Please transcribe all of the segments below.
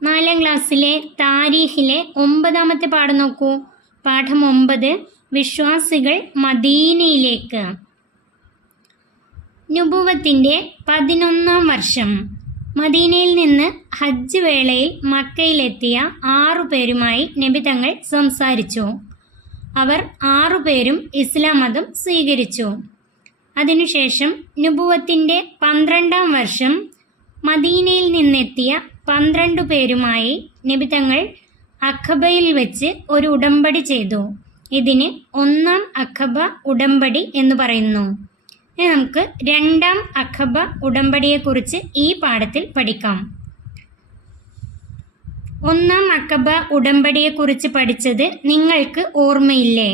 4ാം ക്ലാസ്സിലെ താരീഖിലെ 9ാമത്തെ പാഠം നോക്കൂ. പാഠം 9, വിശ്വാസികൾ മദീനയിലേക്ക്. നുബുവത്തിൻ്റെ 11ാം വർഷം മദീനയിൽ നിന്ന് ഹജ്ജ് വേളയിൽ മക്കയിലെത്തിയ 6 പേരുമായി നബി തങ്ങൾ സംസാരിച്ചു. അവർ 6 പേരും ഇസ്ലാം മതം സ്വീകരിച്ചു. അതിനുശേഷം നുബുവത്തിൻ്റെ 12ാം വർഷം മദീനയിൽ നിന്നെത്തിയ 12 പേരുമായി നബി തങ്ങൾ അഖബയിൽ വെച്ച് ഒരു ഉടമ്പടി ചെയ്തു. ഇതിന് 1-ാം അഖബ ഉടമ്പടി എന്ന് പറയുന്നു. ഇനി നമുക്ക് 2-ാം അഖബ ഉടമ്പടിയെക്കുറിച്ച് ഈ പാഠത്തിൽ പഠിക്കാം. 1-ാം അഖബ ഉടമ്പടിയെക്കുറിച്ച് പഠിച്ചത് നിങ്ങൾക്ക് ഓർമ്മയില്ലേ?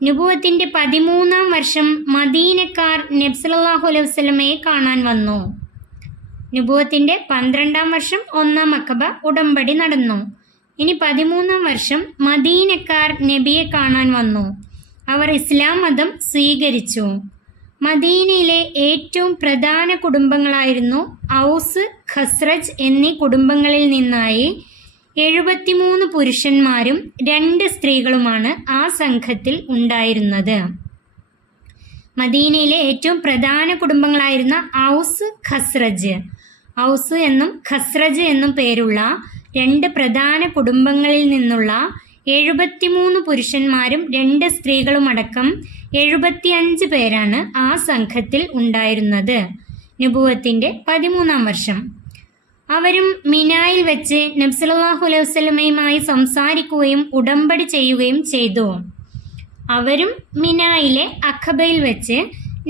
നുബുവത്തിൻ്റെ 13ാം വർഷം മദീനക്കാർ നബി സല്ലല്ലാഹു അലൈഹി വസല്ലമയെ കാണാൻ വന്നു. നുബുവത്തിൻ്റെ 12ാം വർഷം 1-ാം അഖബ ഉടമ്പടി നടന്നു. ഇനി 13ാം വർഷം മദീനക്കാർ നബിയെ കാണാൻ വന്നു. അവർ ഇസ്ലാം മതം സ്വീകരിച്ചു. മദീനയിലെ ഏറ്റവും പ്രധാന കുടുംബങ്ങളായിരുന്നു ഔസ്, ഖസ്റജ് എന്നീ കുടുംബങ്ങളിൽ നിന്നായി 73 പുരുഷന്മാരും 2 സ്ത്രീകളുമാണ് ആ സംഘത്തിൽ ഉണ്ടായിരുന്നത്. മദീനയിലെ ഏറ്റവും പ്രധാന കുടുംബങ്ങളായിരുന്ന ഔസ്, ഖസ്റജ്. ഔസ് എന്നും ഖസ്റജ് എന്നും പേരുള്ള 2 പ്രധാന കുടുംബങ്ങളിൽ നിന്നുള്ള 73 പുരുഷന്മാരും 2 സ്ത്രീകളുമടക്കം 75 പേരാണ് ആ സംഘത്തിൽ ഉണ്ടായിരുന്നത്. നുബുവത്തിൻ്റെ 13ാം വർഷം അവരും മിനായിൽ വെച്ച് നബി സല്ലല്ലാഹു അലൈഹി വസല്ലമയുമായി സംസാരിക്കുകയും ഉടമ്പടി ചെയ്യുകയും ചെയ്തു. അവരും മിനായിലെ അഖബയിൽ വെച്ച്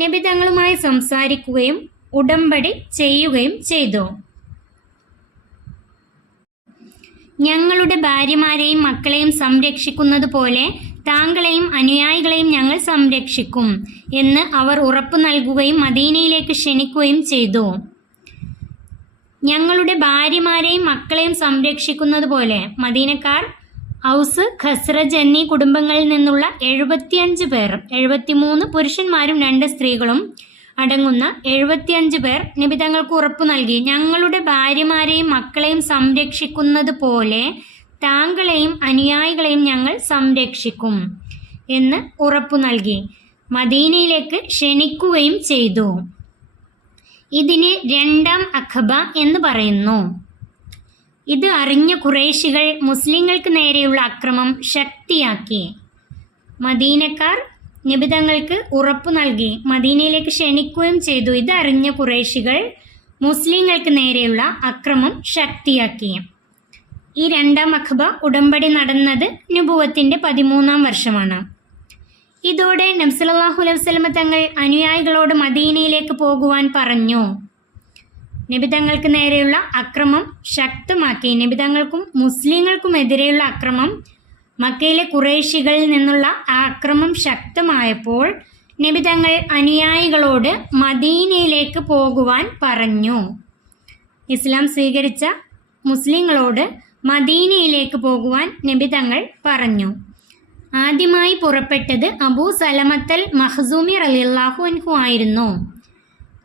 നബി തങ്ങളുമായി സംസാരിക്കുകയും ഉടമ്പടി ചെയ്യുകയും ചെയ്തു. ഞങ്ങളുടെ ഭാര്യമാരെയും മക്കളെയും സംരക്ഷിക്കുന്നത് പോലെ താങ്കളെയും അനുയായികളെയും ഞങ്ങൾ സംരക്ഷിക്കും എന്ന് അവർ ഉറപ്പു നൽകുകയും മദീനയിലേക്ക് ക്ഷണിക്കുകയും ചെയ്തു. ഞങ്ങളുടെ ഭാര്യമാരെയും മക്കളെയും സംരക്ഷിക്കുന്നത് പോലെ മദീനക്കാർ ഔസ്, ഖസ്റജ് എന്നീ കുടുംബങ്ങളിൽ നിന്നുള്ള 75 പേർ, 73 പുരുഷന്മാരും 2 സ്ത്രീകളും അടങ്ങുന്ന 75 പേർ നബി തങ്ങൾക്ക് ഉറപ്പു നൽകി. ഞങ്ങളുടെ ഭാര്യമാരെയും മക്കളെയും സംരക്ഷിക്കുന്നത് പോലെ താങ്കളെയും അനുയായികളെയും ഞങ്ങൾ സംരക്ഷിക്കും എന്ന് ഉറപ്പു നൽകി മദീനയിലേക്ക് ക്ഷണിക്കുകയും ചെയ്തു. ഇതിന് 2-ാം അഖബ എന്ന് പറയുന്നു. ഇത് അറിഞ്ഞ ഖുറൈശികൾ മുസ്ലിങ്ങൾക്ക് നേരെയുള്ള അക്രമം ശക്തിയാക്കി. മദീനക്കാർ നബി തങ്ങൾക്ക് ഉറപ്പു നൽകി മദീനയിലേക്ക് ക്ഷണിക്കുകയും ചെയ്തു. ഇത് അറിഞ്ഞ ഖുറൈശികൾ മുസ്ലിങ്ങൾക്ക് നേരെയുള്ള അക്രമം ശക്തിയാക്കി. ഈ 2-ാം അഖബ ഉടമ്പടി നടന്നത് നുബുവത്തിൻ്റെ 13ാം വർഷമാണ്. ഇതോടെ നബി സല്ലല്ലാഹു അലൈഹി വസല്ലമ തങ്ങൾ അനുയായികളോട് മദീനയിലേക്ക് പോകുവാൻ പറഞ്ഞു. നബി തങ്ങൾക്ക് നേരെയുള്ള അക്രമം ശക്തമാക്കി. നബി തങ്ങൾക്കും മുസ്ലിങ്ങൾക്കുമെതിരെയുള്ള അക്രമം, മക്കയിലെ ഖുറൈശികളിൽ നിന്നുള്ള അക്രമം ശക്തമായപ്പോൾ നബി തങ്ങൾ അനുയായികളോട് മദീനയിലേക്ക് പോകുവാൻ പറഞ്ഞു. ഇസ്ലാം സ്വീകരിച്ച മുസ്ലിങ്ങളോട് മദീനയിലേക്ക് പോകുവാൻ നബി തങ്ങൾ പറഞ്ഞു. ആദ്യമായി പുറപ്പെട്ടത് അബൂ സലമത്തൽ മഖ്സൂമി റളിയല്ലാഹു അൻഹു ആയിരുന്നു.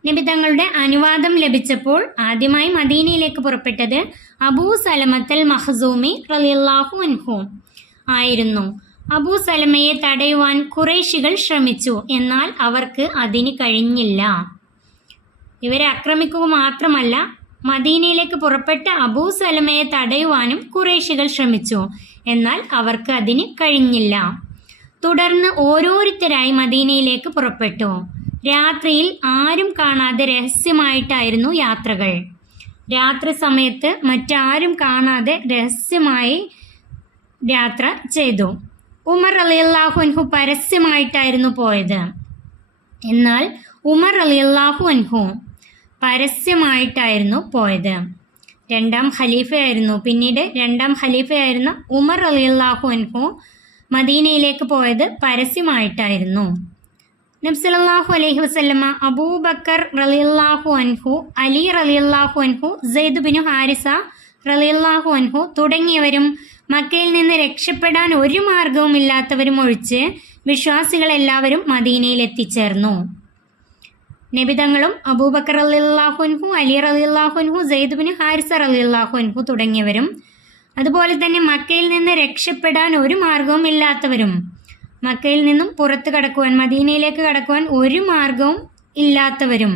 നബി തങ്ങളുടെ അനുവാദം ലഭിച്ചപ്പോൾ ആദ്യമായി മദീനയിലേക്ക് പുറപ്പെട്ടത് അബൂ സലമത്തൽ മഖ്സൂമി റളിയല്ലാഹു അൻഹു ആയിരുന്നു. അബൂ സലമയെ തടയുവാൻ ഖുറൈശികൾ ശ്രമിച്ചു. എന്നാൽ അവർക്ക് അതിന് കഴിഞ്ഞില്ല. ഇവരെ ആക്രമിക്കുക മാത്രമല്ല, മദീനയിലേക്ക് പുറപ്പെട്ട അബൂ സലമയെ തടയുവാനും ഖുറൈശികൾ ശ്രമിച്ചു. എന്നാൽ അവർക്ക് അതിന് കഴിഞ്ഞില്ല. തുടർന്ന് ഓരോരുത്തരായി മദീനയിലേക്ക് പുറപ്പെട്ടു. രാത്രിയിൽ ആരും കാണാതെ രഹസ്യമായിട്ടായിരുന്നു യാത്രകൾ. രാത്രി സമയത്ത് മറ്റാരും കാണാതെ രഹസ്യമായി യാത്ര ചെയ്തു. ഉമർ റളിയല്ലാഹു അൻഹു പരസ്യമായിട്ടായിരുന്നു പോയത്. എന്നാൽ ഉമർ റളിയല്ലാഹു അൻഹു പരസ്യമായിട്ടായിരുന്നു പോയത്. 2-ാം ഖലീഫയായിരുന്നു. പിന്നീട് 2-ാം ഖലീഫയായിരുന്ന ഉമർ റളിയല്ലാഹു അൻഹു മദീനയിലേക്ക് പോയത് പരസ്യമായിട്ടായിരുന്നു. നബി സല്ലല്ലാഹു അലൈഹി വസല്ലമ, അബൂബക്കർ റളിയല്ലാഹു അൻഹു, അലി റളിയല്ലാഹു അൻഹു, സെയ്ദ് ബിൻ ഹാരിസ റളിയല്ലാഹു അൻഹു തുടങ്ങിയവരും മക്കയിൽ നിന്ന് രക്ഷപ്പെടാൻ ഒരു മാർഗവുമില്ലാത്തവരും ഒഴിച്ച് വിശ്വാസികളെല്ലാവരും മദീനയിൽ എത്തിച്ചേർന്നു. നബിതങ്ങളും അബൂബക്കർ റളിയല്ലാഹു അൻഹു, അലി റളിയല്ലാഹു അൻഹു, സെയ്ദ് ബിൻ ഹാരിസ റളിയല്ലാഹു അൻഹു തുടങ്ങിയവരും, അതുപോലെ തന്നെ മക്കയിൽ നിന്ന് രക്ഷപ്പെടാൻ ഒരു മാർഗവും ഇല്ലാത്തവരും, മക്കയിൽ നിന്നും പുറത്ത് കടക്കുവാൻ, മദീനയിലേക്ക് കടക്കുവാൻ ഒരു മാർഗവും ഇല്ലാത്തവരും,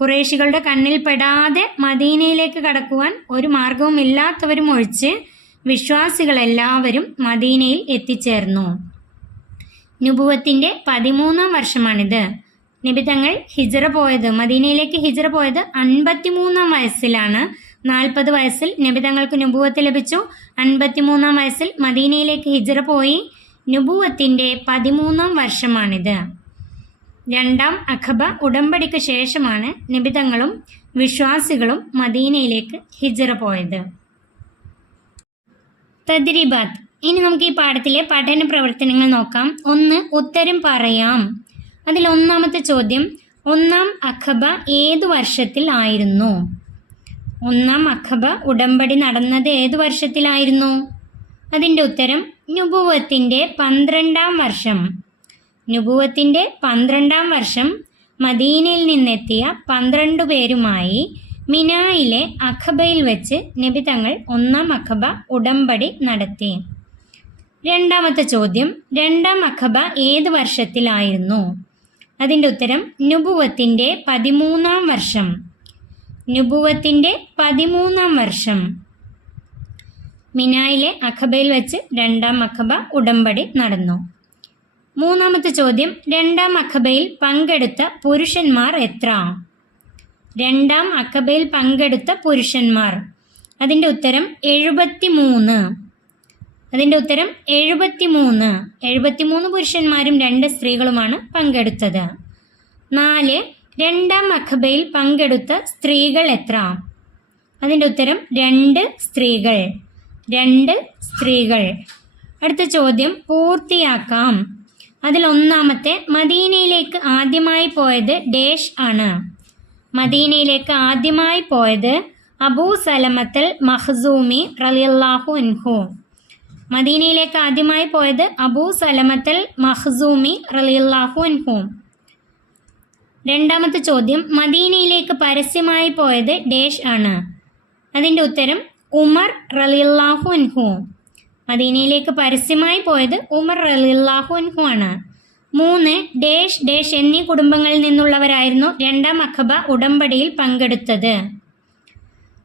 ഖുറൈശികളുടെ കണ്ണിൽ പെടാതെ മദീനയിലേക്ക് കടക്കുവാൻ ഒരു മാർഗവും ഇല്ലാത്തവരും ഒഴിച്ച് വിശ്വാസികളെല്ലാവരും മദീനയിൽ എത്തിച്ചേർന്നു. നുബുവത്തിൻ്റെ 13-ാം വർഷമാണിത്. നബിതങ്ങൾ ഹിജ്റ പോയത്, മദീനയിലേക്ക് ഹിജ്റ പോയത് 53-ാം വയസ്സിലാണ്. 40 വയസ്സിൽ നബിതങ്ങൾക്ക് നുബുവത്ത് ലഭിച്ചു. 53-ാം വയസ്സിൽ മദീനയിലേക്ക് ഹിജ്റ പോയി. നുബുവത്തിൻ്റെ 13-ാം വർഷമാണിത്. 2ാം അഖബ ഉടമ്പടിക്ക് ശേഷമാണ് നബിതങ്ങളും വിശ്വാസികളും മദീനയിലേക്ക് ഹിജ്റ പോയത്. തദ്രീബാത്ത്. ഇനി നമുക്ക് ഈ പാഠത്തിലെ പഠന പ്രവർത്തനങ്ങൾ നോക്കാം. 1. ഉത്തരം പറയാം. അതിൽ 1-ാമത്തെ ചോദ്യം, 1-ാം അഖബ ഏതു വർഷത്തിൽ ആയിരുന്നു? 1-ാം അഖബ ഉടമ്പടി നടന്നത് ഏതു വർഷത്തിലായിരുന്നു? അതിൻ്റെ ഉത്തരം നുബുവത്തിൻ്റെ 12-ാം വർഷം. നുബുവത്തിൻ്റെ 12-ാം വർഷം മദീനയിൽ നിന്നെത്തിയ 12 പേരുമായി മിനായിലെ അഖബയിൽ വെച്ച് നബി തങ്ങൾ 1-ാം അഖബ ഉടമ്പടി നടത്തി. 2-ാമത്തെ ചോദ്യം, 2-ാം അഖബ ഏത് വർഷത്തിലായിരുന്നു? അതിൻ്റെ ഉത്തരം നുബുവത്തിൻ്റെ 13-ാം വർഷം. നുബുവത്തിൻ്റെ 13-ാം വർഷം മിനായിലെ അഖബയിൽ വെച്ച് 2-ാം അഖബ ഉടമ്പടി നടന്നു. 3-ാമത്തെ ചോദ്യം, 2-ാം അഖബയിൽ പങ്കെടുത്ത പുരുഷന്മാർ എത്ര? 2-ാം അഖബയിൽ പങ്കെടുത്ത പുരുഷന്മാർ. അതിൻ്റെ ഉത്തരം 73. അതിൻ്റെ ഉത്തരം 73. 73 പുരുഷന്മാരും 2 സ്ത്രീകളുമാണ് പങ്കെടുത്തത്. 4. 2-ാം അഖബയിൽ പങ്കെടുത്ത സ്ത്രീകൾ എത്ര? അതിൻ്റെ ഉത്തരം 2 സ്ത്രീകൾ. 2 സ്ത്രീകൾ. അടുത്ത ചോദ്യം പൂർത്തിയാക്കാം. അതിൽ 1-ാമത്തെ, മദീനയിലേക്ക് ആദ്യമായി പോയത് ഡേഷ് ആണ്. മദീനയിലേക്ക് ആദ്യമായി പോയത് അബൂ സലമത്തൽ മഖ്സൂമി റളിയല്ലാഹു അൻഹു. മദീനയിലേക്ക് ആദ്യമായി പോയത് അബൂ സലമത്തൽ മഖ്സൂമി റളിയല്ലാഹു അൻഹു. 2-ാമത്തെ ചോദ്യം, മദീനയിലേക്ക് പരസ്യമായി പോയത് ഡേഷ് ആണ്. അതിൻ്റെ ഉത്തരം ഉമർ റളിയല്ലാഹു അൻഹു. മദീനയിലേക്ക് പരസ്യമായി പോയത് ഉമർ റളിയല്ലാഹു അൻഹു ആണ്. 3. ഡേഷ് ഡേഷ് എന്നീ കുടുംബങ്ങളിൽ നിന്നുള്ളവരായിരുന്നു 2-ാം അഖബ ഉടമ്പടിയിൽ പങ്കെടുത്തത്.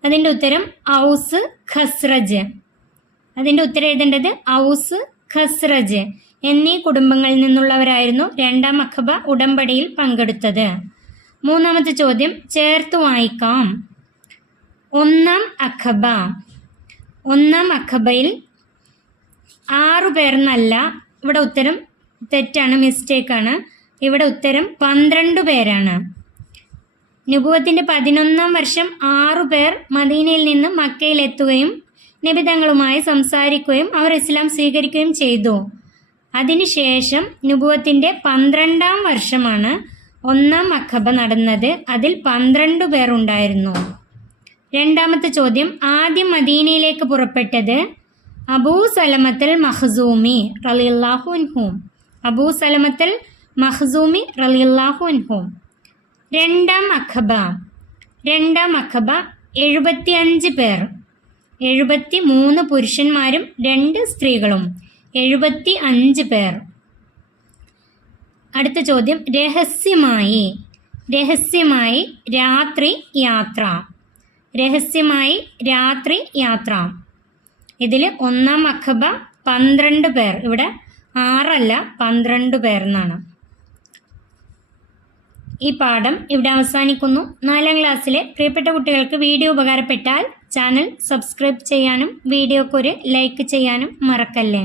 അതിൻ്റെ ഉത്തരം ഔസ് ഖസ്റജ്. അതിൻ്റെ ഉത്തരം എഴുതേണ്ടത് ഔസ് ഖസ്റജ് എന്നീ കുടുംബങ്ങളിൽ നിന്നുള്ളവരായിരുന്നു 2-ാം അഖബ ഉടമ്പടിയിൽ പങ്കെടുത്തത്. 3-ാമത്തെ ചോദ്യം ചേർത്ത് വായിക്കാം. 1-ാം അഖബ. 1-ാം അഖബയിൽ 6 പേർ എന്നല്ല, ഇവിടെ ഉത്തരം തെറ്റാണ്, മിസ്റ്റേക്കാണ്. ഇവിടെ ഉത്തരം 12 പേരാണ്. നുബുവത്തിൻ്റെ 11-ാം വർഷം 6 പേർ മദീനയിൽ നിന്ന് മക്കയിലെത്തുകയും നബിതങ്ങളുമായി സംസാരിക്കുകയും അവർ ഇസ്ലാം സ്വീകരിക്കുകയും ചെയ്തു. അതിനുശേഷം നുബുവത്തിൻ്റെ 12-ാം വർഷമാണ് 1-ാം അഖബ നടന്നത്. അതിൽ 12 പേർ ഉണ്ടായിരുന്നു. 2-ാമത്തെ ചോദ്യം, ആദ്യം മദീനയിലേക്ക് പുറപ്പെട്ടത് അബൂ സലമത്തൽ മഖ്സൂമി റളിയല്ലാഹു അൻഹു. അബൂ സലമത്തൽ മഖ്സൂമി റളിയല്ലാഹു അൻഹു. 2-ാം അഖബ. 2-ാം അഖബ 75 പേർ. 73 പുരുഷന്മാരും 2 സ്ത്രീകളും. 75 പേർ. അടുത്ത ചോദ്യം, രഹസ്യമായി. രഹസ്യമായി രാത്രി യാത്ര. രഹസ്യമായി രാത്രി യാത്ര. ഇതിൽ 1-ാം അഖബ 12 പേർ. ഇവിടെ 6 അല്ല 12 പേർ എന്നാണ്. ഈ പാഠം ഇവിടെ അവസാനിക്കുന്നു. 4-ാം ക്ലാസ്സിലെ പ്രിയപ്പെട്ട കുട്ടികൾക്ക് വീഡിയോ ഉപകാരപ്പെട്ടാൽ ചാനൽ സബ്സ്ക്രൈബ് ചെയ്യാനും വീഡിയോക്കൊരു ലൈക്ക് ചെയ്യാനും മറക്കല്ലേ.